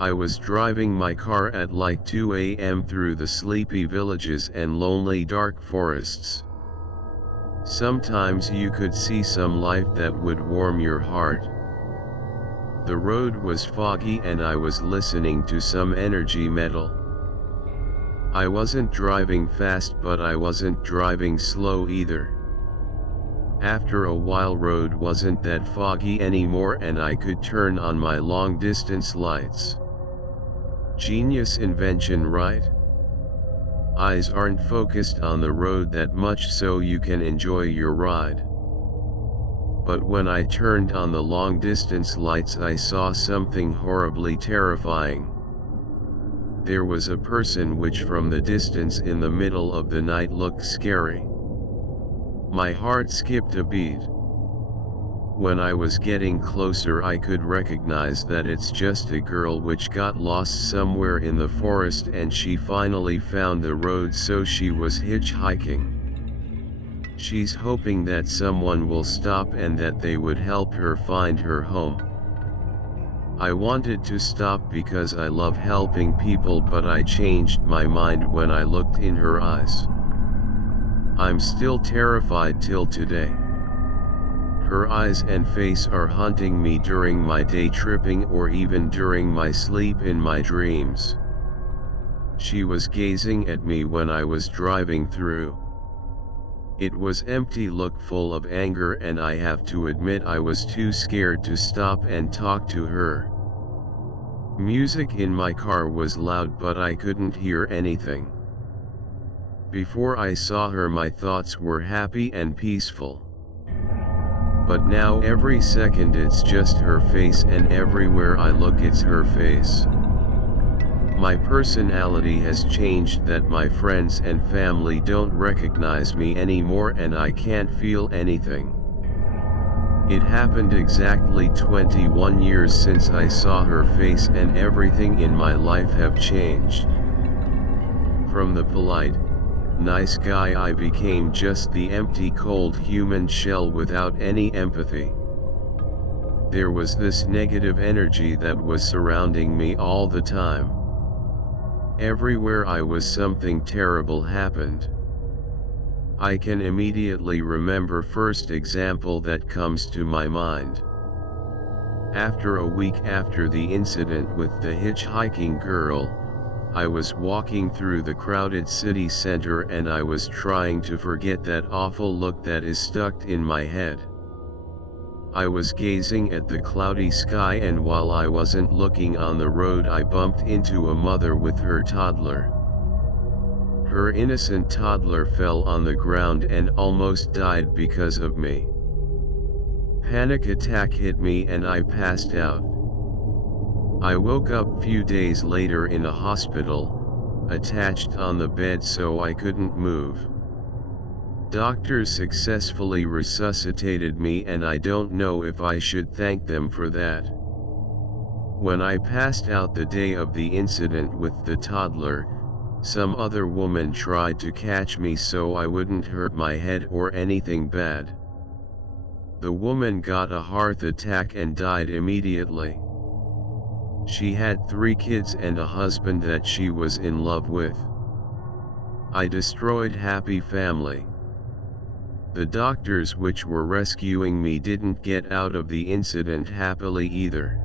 I was driving my car at like 2 a.m. through the sleepy villages and lonely dark forests. Sometimes you could see some life that would warm your heart. The road was foggy and I was listening to some energy metal. I wasn't driving fast, but I wasn't driving slow either. After a while, road wasn't that foggy anymore and I could turn on my long distance lights. Genius invention, right? Eyes aren't focused on the road that much, so you can enjoy your ride. But when I turned on the long distance lights, I saw something horribly terrifying. There was a person which from the distance in the middle of the night looked scary. My heart skipped a beat. When I was getting closer, I could recognize that it's just a girl which got lost somewhere in the forest and she finally found the road, so she was hitchhiking. She's hoping that someone will stop and that they would help her find her home. I wanted to stop because I love helping people, but I changed my mind when I looked in her eyes. I'm still terrified till today. Her eyes and face are haunting me during my day tripping or even during my sleep in my dreams. She was gazing at me when I was driving through. It was empty look full of anger, and I have to admit I was too scared to stop and talk to her. Music in my car was loud, but I couldn't hear anything. Before I saw her, my thoughts were happy and peaceful. But now every second it's just her face, and everywhere I look it's her face. My personality has changed that my friends and family don't recognize me anymore and I can't feel anything. It happened exactly 21 years since I saw her face, and everything in my life have changed. From the polite, nice guy I became just the empty, cold human shell without any empathy. There was this negative energy that was surrounding me all the time. Everywhere I was, something terrible happened. I can immediately remember first example that comes to my mind. After a week after the incident with the hitchhiking girl, I was walking through the crowded city center and I was trying to forget that awful look that is stuck in my head. I was gazing at the cloudy sky, and while I wasn't looking on the road, I bumped into a mother with her toddler. Her innocent toddler fell on the ground and almost died because of me. Panic attack hit me and I passed out. I woke up few days later in a hospital, attached on the bed so I couldn't move. Doctors successfully resuscitated me, and I don't know if I should thank them for that. When I passed out the day of the incident with the toddler, some other woman tried to catch me so I wouldn't hurt my head or anything bad. The woman got a heart attack and died immediately. She had 3 kids and a husband that she was in love with. I destroyed happy family. The doctors which were rescuing me didn't get out of the incident happily either.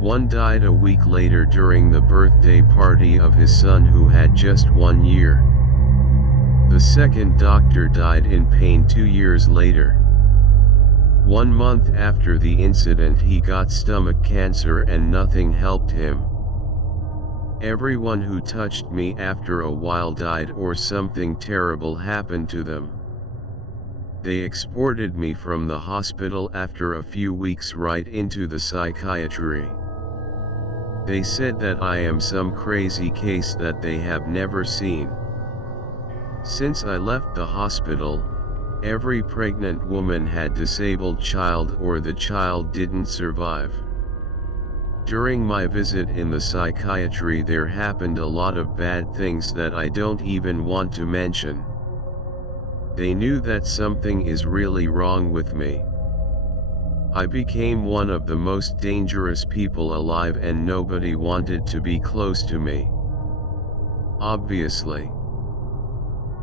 One died a week later during the birthday party of his son who had just 1 year. The second doctor died in pain 2 years later. 1 month after the incident he got stomach cancer and nothing helped him. Everyone who touched me after a while died or something terrible happened to them. They exported me from the hospital after a few weeks right into the psychiatry. They said that I am some crazy case that they have never seen. Since I left the hospital, every pregnant woman had disabled child or the child didn't survive. During my visit in the psychiatry there happened a lot of bad things that I don't even want to mention. They knew that something is really wrong with me. I became one of the most dangerous people alive and nobody wanted to be close to me. Obviously.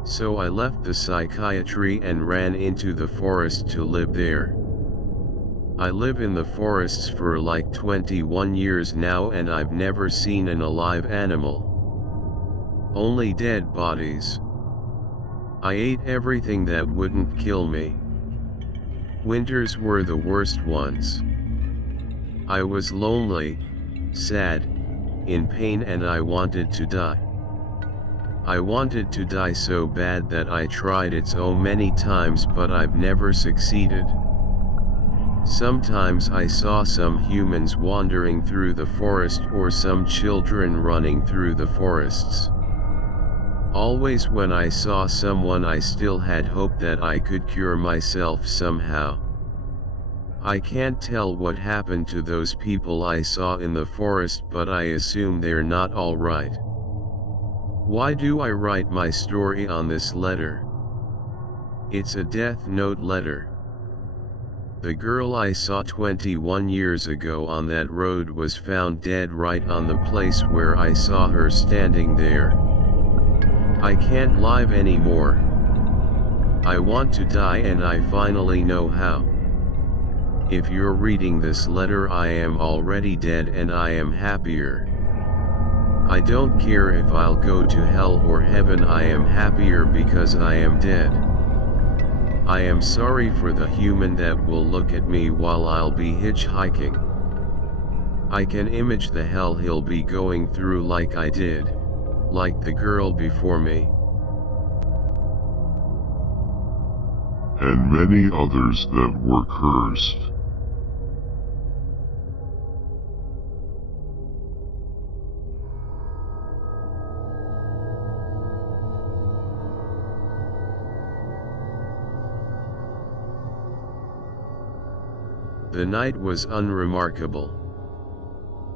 So I left the psychiatry and ran into the forest to live there. I live in the forests for like 21 years now and I've never seen an alive animal. Only dead bodies. I ate everything that wouldn't kill me. Winters were the worst ones. I was lonely, sad, in pain and I wanted to die. I wanted to die so bad that I tried it so many times but I've never succeeded. Sometimes I saw some humans wandering through the forest or some children running through the forests. Always when I saw someone I still had hope that I could cure myself somehow. I can't tell what happened to those people I saw in the forest but I assume they're not all right. Why do I write my story on this letter? It's a death note letter. The girl I saw 21 years ago on that road was found dead right on the place where I saw her standing there. I can't live anymore. I want to die and I finally know how. If you're reading this letter I am already dead and I am happier. I don't care if I'll go to hell or heaven, I am happier because I am dead. I am sorry for the human that will look at me while I'll be hitchhiking. I can image the hell he'll be going through like I did, like the girl before me. And many others that were cursed. The night was unremarkable.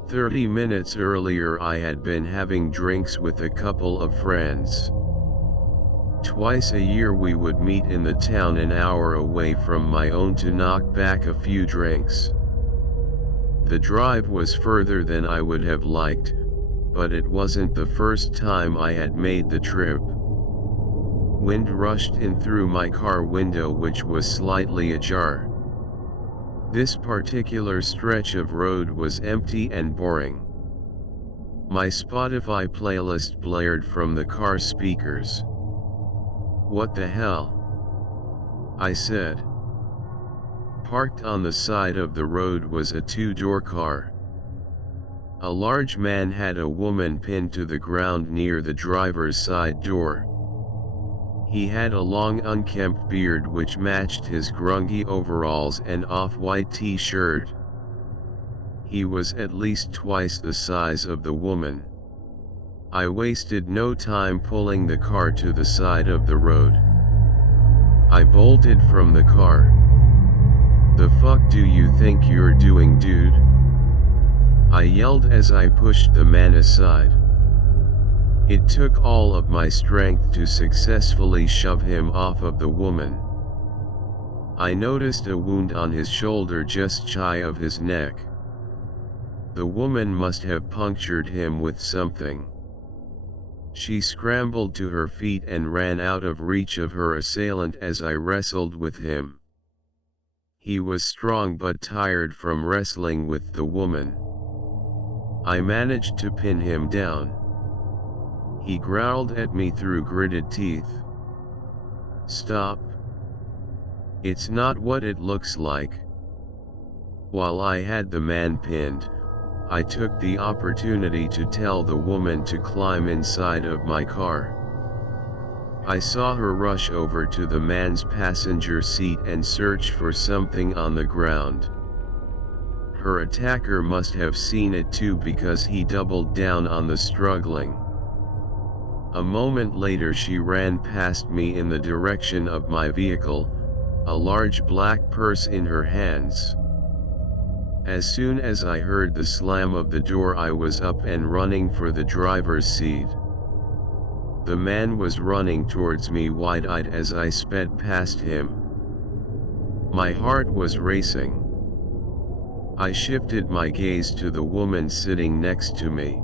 30 minutes earlier I had been having drinks with a couple of friends. Twice a year we would meet in the town an hour away from my own to knock back a few drinks. The drive was further than I would have liked, but it wasn't the first time I had made the trip. Wind rushed in through my car window which was slightly ajar. This particular stretch of road was empty and boring. My Spotify playlist blared from the car speakers. What the hell? I said. Parked on the side of the road was a two-door car. A large man had a woman pinned to the ground near the driver's side door. He had a long unkempt beard which matched his grungy overalls and off-white t-shirt. He was at least twice the size of the woman. I wasted no time pulling the car to the side of the road. I bolted from the car. The fuck do you think you're doing, dude? I yelled as I pushed the man aside. It took all of my strength to successfully shove him off of the woman. I noticed a wound on his shoulder just shy of his neck. The woman must have punctured him with something. She scrambled to her feet and ran out of reach of her assailant as I wrestled with him. He was strong but tired from wrestling with the woman. I managed to pin him down. He growled at me through gritted teeth. Stop. It's not what it looks like. While I had the man pinned, I took the opportunity to tell the woman to climb inside of my car. I saw her rush over to the man's passenger seat and search for something on the ground. Her attacker must have seen it too because he doubled down on the struggling. A moment later she ran past me in the direction of my vehicle, a large black purse in her hands. As soon as I heard the slam of the door, I was up and running for the driver's seat. The man was running towards me wide-eyed as I sped past him. My heart was racing. I shifted my gaze to the woman sitting next to me.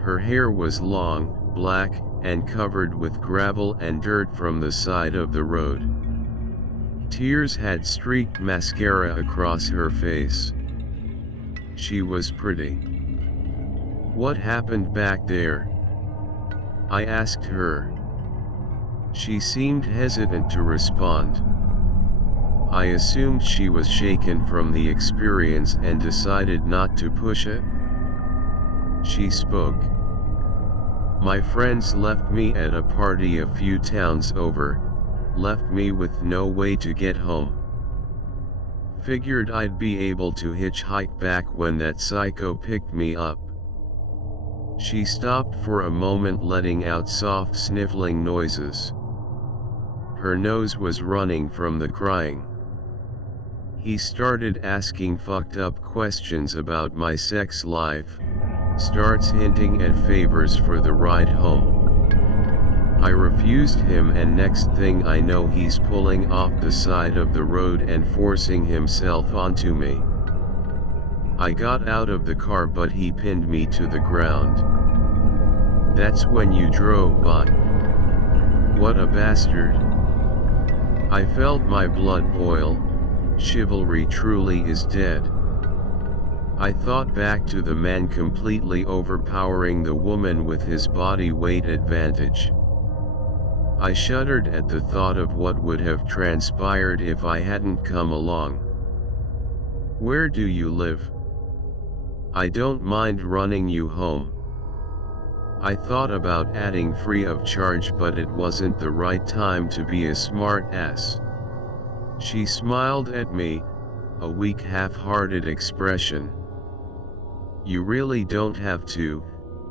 Her hair was long, black, and covered with gravel and dirt from the side of the road. Tears had streaked mascara across her face. She was pretty. What happened back there? I asked her. She seemed hesitant to respond. I assumed she was shaken from the experience and decided not to push it. She spoke. My friends left me at a party a few towns over, left me with no way to get home. Figured I'd be able to hitchhike back when that psycho picked me up. She stopped for a moment, letting out soft sniffling noises. Her nose was running from the crying. He started asking fucked up questions about my sex life, starts hinting at favors for the ride home. I refused him, and next thing I know he's pulling off the side of the road and forcing himself onto me. I got out of the car, but he pinned me to the ground. That's when you drove by. What a bastard. I felt my blood boil. Chivalry truly is dead. I thought back to the man completely overpowering the woman with his body weight advantage. I shuddered at the thought of what would have transpired if I hadn't come along. Where do you live? I don't mind running you home. I thought about adding free of charge, but it wasn't the right time to be a smart ass. She smiled at me, a weak half-hearted expression. You really don't have to.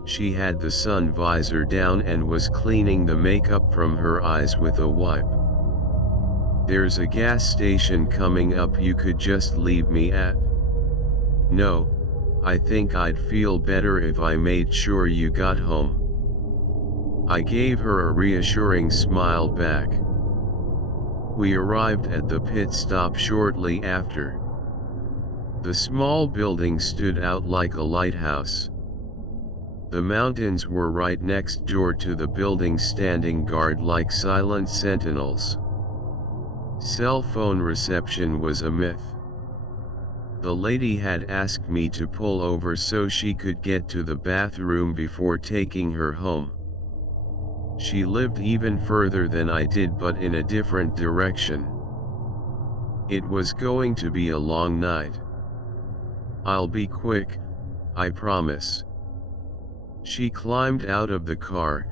She had the sun visor down and was cleaning the makeup from her eyes with a wipe. There's a gas station coming up you could just leave me at. No, I think I'd feel better if I made sure you got home. I gave her a reassuring smile back. We arrived at the pit stop shortly after. The small building stood out like a lighthouse. The mountains were right next door to the building, standing guard like silent sentinels. Cell phone reception was a myth. The lady had asked me to pull over so she could get to the bathroom before taking her home. She lived even further than I did, but in a different direction. It was going to be a long night. I'll be quick, I promise. She climbed out of the car,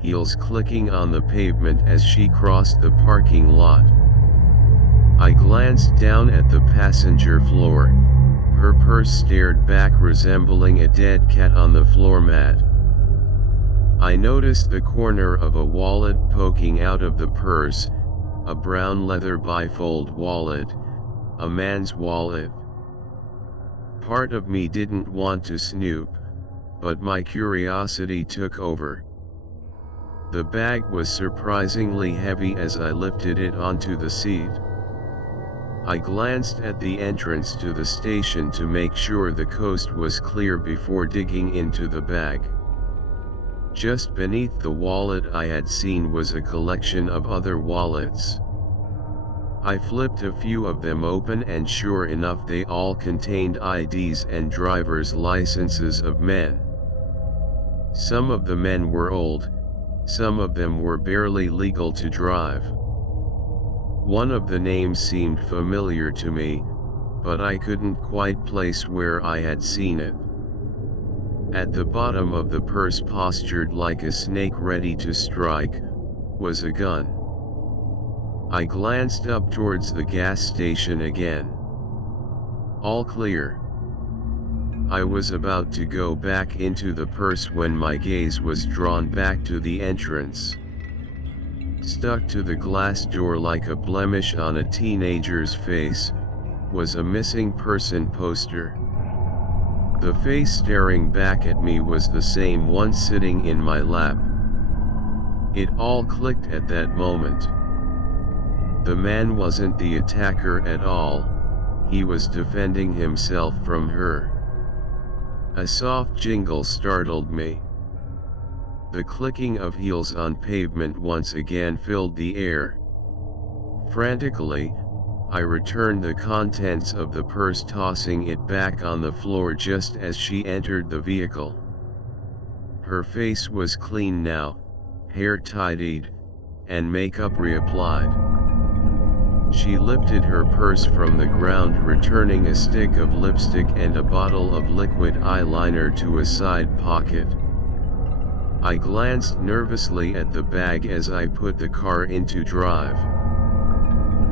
heels clicking on the pavement as she crossed the parking lot. I glanced down at the passenger floor. Her purse stared back, resembling a dead cat on the floor mat. I noticed the corner of a wallet poking out of the purse, a brown leather bifold wallet, a man's wallet. Part of me didn't want to snoop, but my curiosity took over. The bag was surprisingly heavy as I lifted it onto the seat. I glanced at the entrance to the station to make sure the coast was clear before digging into the bag. Just beneath the wallet I had seen was a collection of other wallets. I flipped a few of them open, and sure enough, they all contained IDs and driver's licenses of men. Some of the men were old, some of them were barely legal to drive. One of the names seemed familiar to me, but I couldn't quite place where I had seen it. At the bottom of the purse, postured like a snake ready to strike, was a gun. I glanced up towards the gas station again. All clear. I was about to go back into the purse when my gaze was drawn back to the entrance. Stuck to the glass door like a blemish on a teenager's face, was a missing person poster. The face staring back at me was the same one sitting in my lap. It all clicked at that moment. The man wasn't the attacker at all, he was defending himself from her. A soft jingle startled me. The clicking of heels on pavement once again filled the air. Frantically, I returned the contents of the purse, tossing it back on the floor just as she entered the vehicle. Her face was clean now, hair tidied, and makeup reapplied. She lifted her purse from the ground, returning a stick of lipstick and a bottle of liquid eyeliner to a side pocket. I glanced nervously at the bag as I put the car into drive.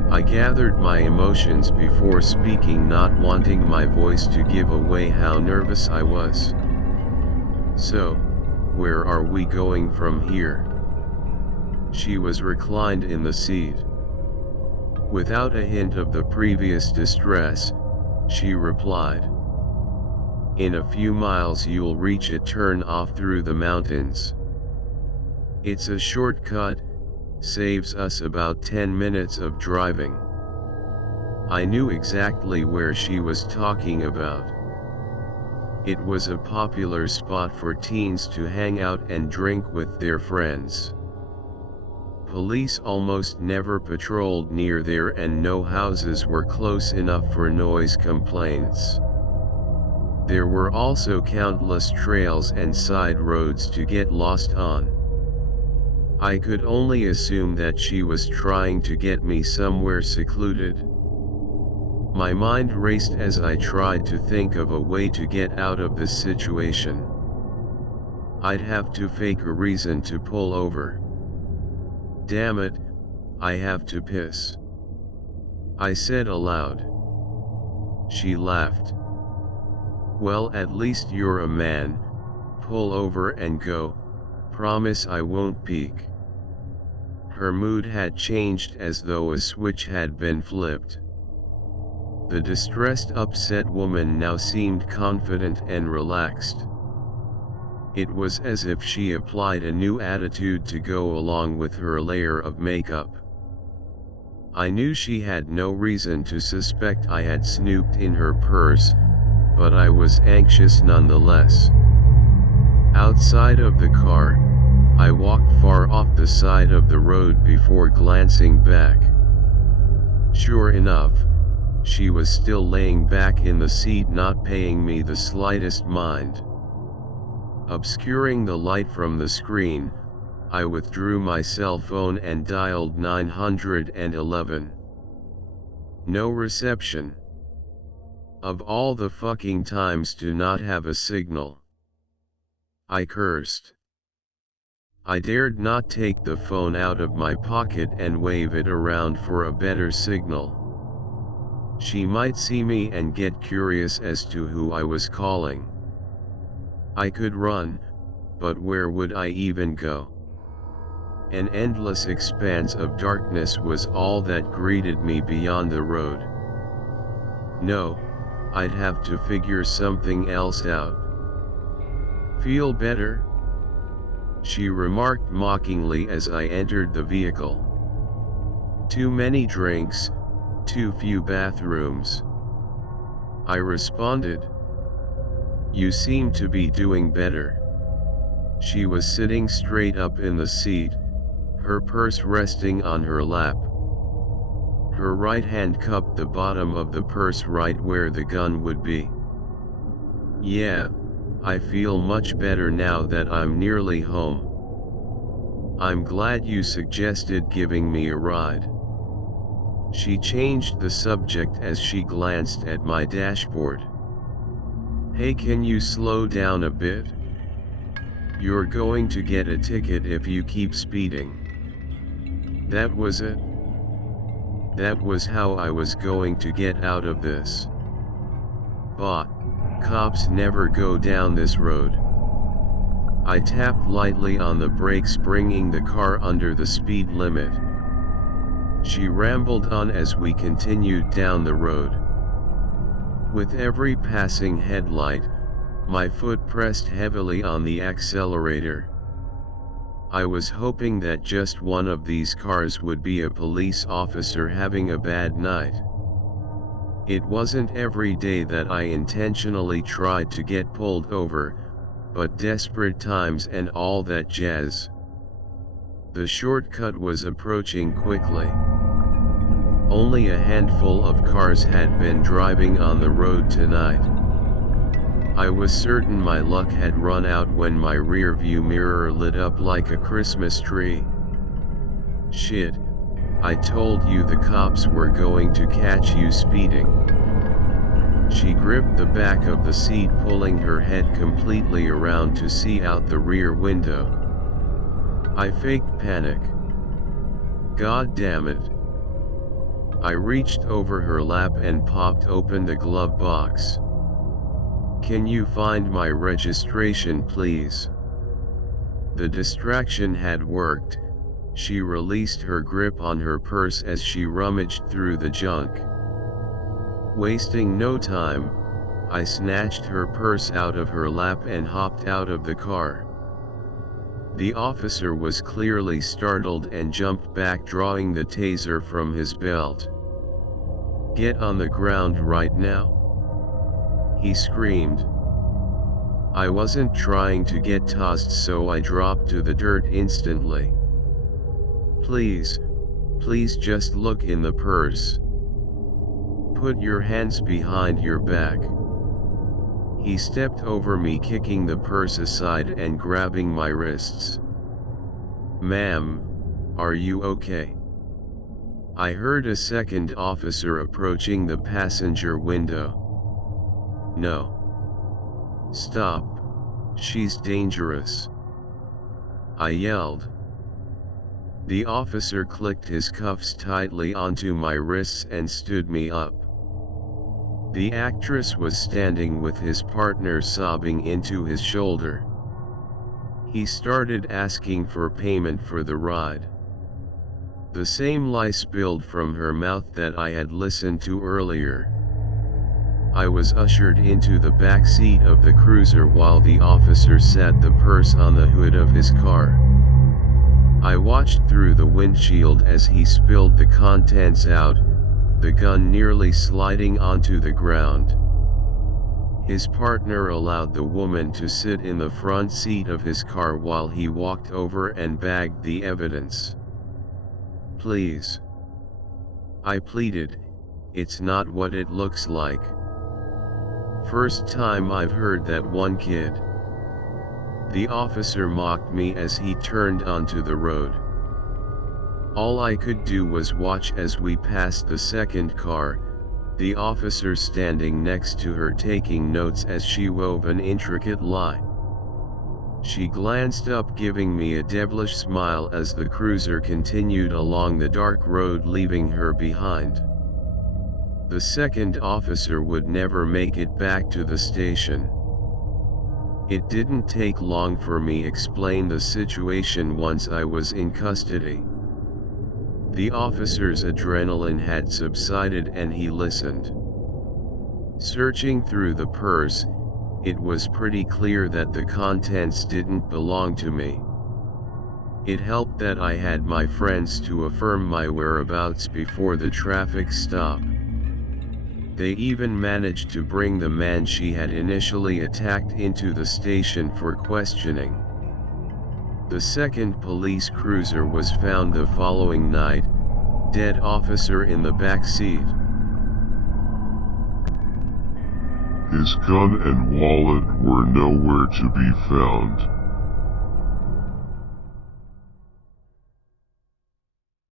I gathered my emotions before speaking, not wanting my voice to give away how nervous I was. "So, where are we going from here?" She was reclined in the seat. Without a hint of the previous distress, she replied, "In a few miles you'll reach it, turn off through the mountains. It's a shortcut, saves us about 10 minutes of driving." I knew exactly where she was talking about. It was a popular spot for teens to hang out and drink with their friends. Police almost never patrolled near there, and no houses were close enough for noise complaints. There were also countless trails and side roads to get lost on. I could only assume that she was trying to get me somewhere secluded. My mind raced as I tried to think of a way to get out of this situation. I'd have to fake a reason to pull over. "Damn it, I have to piss," I said aloud. She laughed. "Well, at least you're a man, pull over and go, promise I won't peek." Her mood had changed as though a switch had been flipped. The distressed, upset woman now seemed confident and relaxed. It was as if she applied a new attitude to go along with her layer of makeup. I knew she had no reason to suspect I had snooped in her purse, but I was anxious nonetheless. Outside of the car, I walked far off the side of the road before glancing back. Sure enough, she was still laying back in the seat, not paying me the slightest mind. Obscuring the light from the screen, I withdrew my cell phone and dialed 911. No reception. Of all the fucking times to not have a signal. I cursed. I dared not take the phone out of my pocket and wave it around for a better signal. She might see me and get curious as to who I was calling. I could run, but where would I even go? An endless expanse of darkness was all that greeted me beyond the road. No, I'd have to figure something else out. "Feel better?" she remarked mockingly as I entered the vehicle. "Too many drinks, too few bathrooms," I responded. "You seem to be doing better." She was sitting straight up in the seat, her purse resting on her lap. Her right hand cupped the bottom of the purse right where the gun would be. "Yeah, I feel much better now that I'm nearly home. I'm glad you suggested giving me a ride." She changed the subject as she glanced at my dashboard. "Hey, can you slow down a bit? You're going to get a ticket if you keep speeding." That was it. That was how I was going to get out of this. But cops never go down this road. I tapped lightly on the brakes, bringing the car under the speed limit. She rambled on as we continued down the road. With every passing headlight, my foot pressed heavily on the accelerator. I was hoping that just one of these cars would be a police officer having a bad night. It wasn't every day that I intentionally tried to get pulled over, but desperate times and all that jazz. The shortcut was approaching quickly. Only a handful of cars had been driving on the road tonight. I was certain my luck had run out when my rearview mirror lit up like a Christmas tree. Shit, I told you the cops were going to catch you speeding. She gripped the back of the seat, pulling her head completely around to see out the rear window. I faked panic. God damn it. I reached over her lap and popped open the glove box. Can you find my registration, please? The distraction had worked. She released her grip on her purse as she rummaged through the junk. Wasting no time, I snatched her purse out of her lap and hopped out of the car. The officer was clearly startled and jumped back, drawing the taser from his belt. Get on the ground right now, he screamed. I wasn't trying to get tossed, so I dropped to the dirt instantly. Please just look in the purse. Put your hands behind your back. He stepped over me, kicking the purse aside and grabbing my wrists. Ma'am, are you okay? I heard a second officer approaching the passenger window. No. Stop, she's dangerous, I yelled. The officer clicked his cuffs tightly onto my wrists and stood me up. The actress was standing with his partner sobbing into his shoulder. He started asking for payment for the ride. The same lie spilled from her mouth that I had listened to earlier. I was ushered into the back seat of the cruiser while the officer sat the purse on the hood of his car. I watched through the windshield as he spilled the contents out, the gun nearly sliding onto the ground. His partner allowed the woman to sit in the front seat of his car while he walked over and bagged the evidence. Please, I pleaded, it's not what it looks like. First time I've heard that, one kid. The officer mocked me as he turned onto the road. All I could do was watch as we passed the second car, the officer standing next to her taking notes as she wove an intricate lie. She glanced up, giving me a devilish smile as the cruiser continued along the dark road, leaving her behind. The second officer would never make it back to the station. It didn't take long for me to explain the situation once I was in custody. The officer's adrenaline had subsided and he listened. Searching through the purse, it was pretty clear that the contents didn't belong to me. It helped that I had my friends to affirm my whereabouts before the traffic stop. They even managed to bring the man she had initially attacked into the station for questioning. The second police cruiser was found the following night, dead officer in the back seat. His gun and wallet were nowhere to be found.